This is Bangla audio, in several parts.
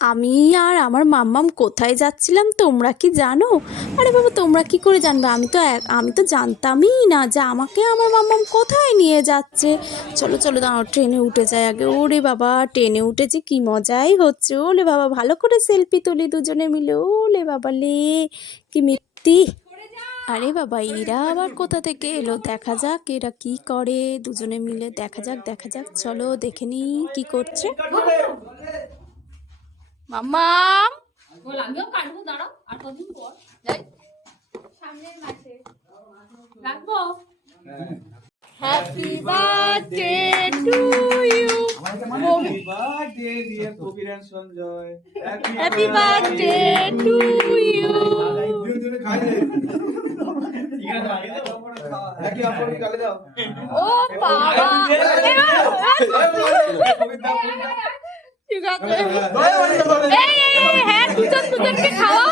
আমি আর আমার মাম্মাম কোথায় যাচ্ছিলাম তোমরা কি জানো? আরে বাবা, তোমরা কি করে জানবে? আমি তো জানতামই না যে আমাকে আমার মাম্মাম কোথায় নিয়ে যাচ্ছে। চলো চলো, দাঁড়াও, ট্রেনে উঠে যায় আগে। ওরে বাবা, ট্রেনে উঠেছে, কি মজাই হচ্ছে। ওলে বাবা, ভালো করে সেলফি তুলি দুজনে মিলে। ওলে বাবা লে, কি মিত্তি। আরে বাবা, এরা আবার কোথা থেকে এলো? দেখা যাক এরা কি করে দুজনে মিলে। দেখা যাক দেখা যাক, চলো দেখে নিই কি করছে মাম্মাম। আমিও কাটবো, দাঁড়াও আর কতদিন পর যাই সামনের মাসে রাখবো। Happy birthday to you. Happy birthday dear Kabiraj Sanjay. Happy birthday to you. দুজনে খাই রে। ইগরা দাও, আগে দাও। নাকি আপনি কালে দাও। ও বাবা, ঠিক আছে। এই হ্যাঁ, দুজন দুজনকে খাওয়াও।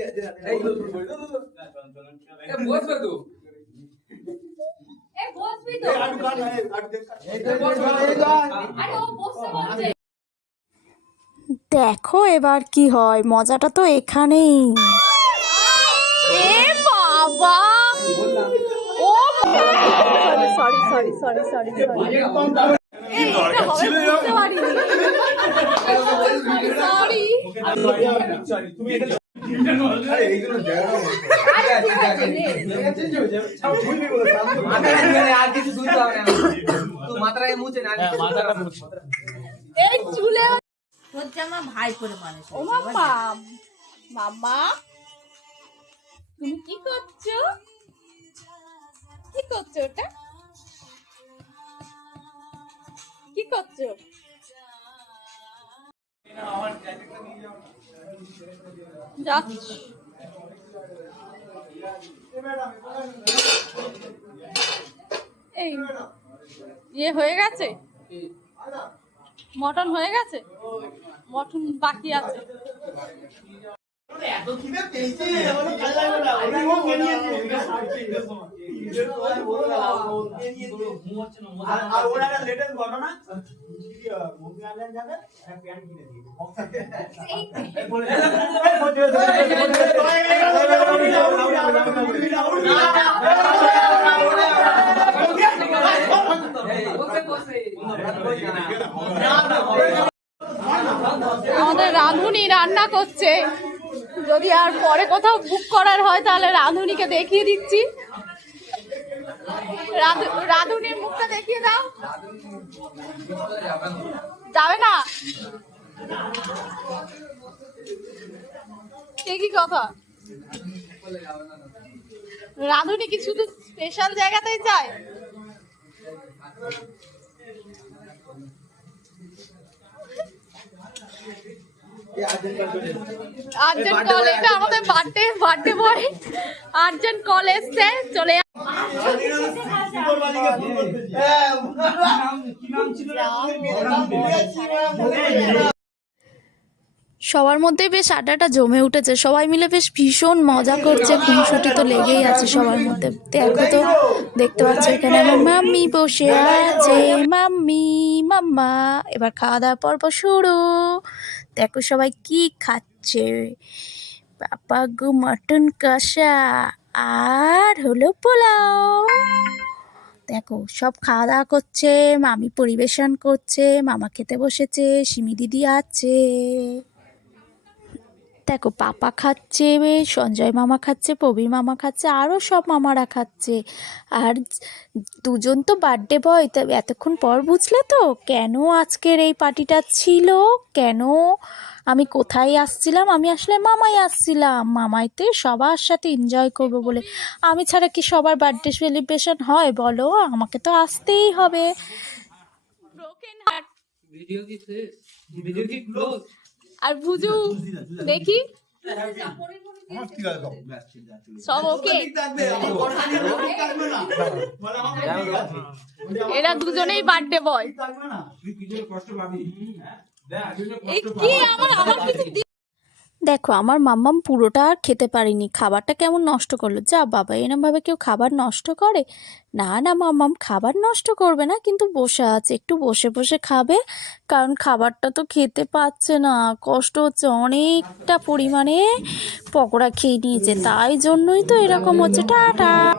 এ বসবে তো আরে ও বসতে বলছে। দেখো এবার কি হয়, মজাটা তো এখানেই। এ বাবা, ও sorry sorry sorry sorry sorry, sorry. Sorry তুমি এটা আরে এইগুলো জায়গা চেঞ্জ হয়ে যাবে। সব ভুলবি বলে মাথায় আর কিছু শুনতে হবে না। তুই মাথায় মুছে না, মাথাটা মুছে। এই চুলে তোর জামা ভাই করে মানুষ। ও মাম্মা, মাম্মা তুমি কি করছো? কি করছো ওটা? কি করছো? যাচ্ছি। এই ইয়ে হয়ে গেছে, মটন হয়ে গেছে, মটন বাকি আছে। এত খিদে পেয়েছে আমার ভালো লাগবে না। আমি ও নিয়েছি এটা সাইডে এই সময় ঈদের সময় বললাম ও নিয়েছি ঘুমোচ্ছে না। আর ওর একটা লেটেস্ট ঘটনা মুভি আনলেন যাবে একটা প্যান্ট কিনে দিয়েছে বক্সার। এই বলে আমাদের রাঁধুনি রান্না করছে। যদি আর পরে কোথাও বুক করার হয় তাহলে রাঁধুনিকে দেখিয়ে দিচ্ছি। রাঁধুনির মুখটা দেখিয়ে দাও। যাবে না? সে কি কথা? রাঁধুনি কি শুধু স্পেশাল জায়গাতেই যায়? আর্জেন্ট কল, এটা আমাদের বার্থডে বয়। আর্জেন্ট কল এসছে, চলে সবার মধ্যে বেশ আড্ডাটা জমে উঠেছে। সবাই মিলে বেশ ভীষণ মজা করছে, খুনসুটি তো লেগেই আছে সবার মধ্যে। দেখো তো, দেখতে পাচ্ছ এখানে আমার মাম্মি বসে আছে। মাম্মি, মাম্মা, এবার খাওয়া দাওয়া পর্ব শুরু। দেখো সবাই কি খাচ্ছে। বাবা গো, মটন কষা আর হলো পোলাও। দেখো সব খাওয়া দাওয়া করছে, মামি পরিবেশন করছে, মামা খেতে বসেছে, সিমি দিদি আছে। দেখো পাপা খাচ্ছে, সঞ্জয় মামা খাচ্ছে, প্রবীর মামা খাচ্ছে, আরও সব মামারা খাচ্ছে। আর দুজন তো বার্থডে বয়। তা এতক্ষণ পর বুঝলে তো কেন আজকের এই পার্টিটা ছিল, কেন আমি কোথায় আসছিলাম? আমি আসলে মামাই আসছিলাম, মামাইতে সবার সাথে এনজয় করবো বলে। আমি ছাড়া কি সবার বার্থডে সেলিব্রেশন হয় বলো? আমাকে তো আসতেই হবে। Broken heart. ভিডিও কি শেষ? ভিডিও কি ক্লোজ? আর বুঝু দেখি সব ওকে। এরা দুজনেই বার্থডে বয়। এই কি আমার কিছু দেখো আমার মাম্মাম পুরোটা আর খেতে পারিনি, খাবারটা কেমন নষ্ট করলো। যা বাবা, এরমভাবে কেউ খাবার নষ্ট করে? না না, মাম্মাম খাবার নষ্ট করবে না, কিন্তু বসে আছে, একটু বসে বসে খাবে, কারণ খাবারটা তো খেতে পাচ্ছে না, কষ্ট হচ্ছে, অনেকটা পরিমাণে পকোড়া খেয়ে নিয়েছে, তাই জন্যই তো এরকম হচ্ছে। টাটা।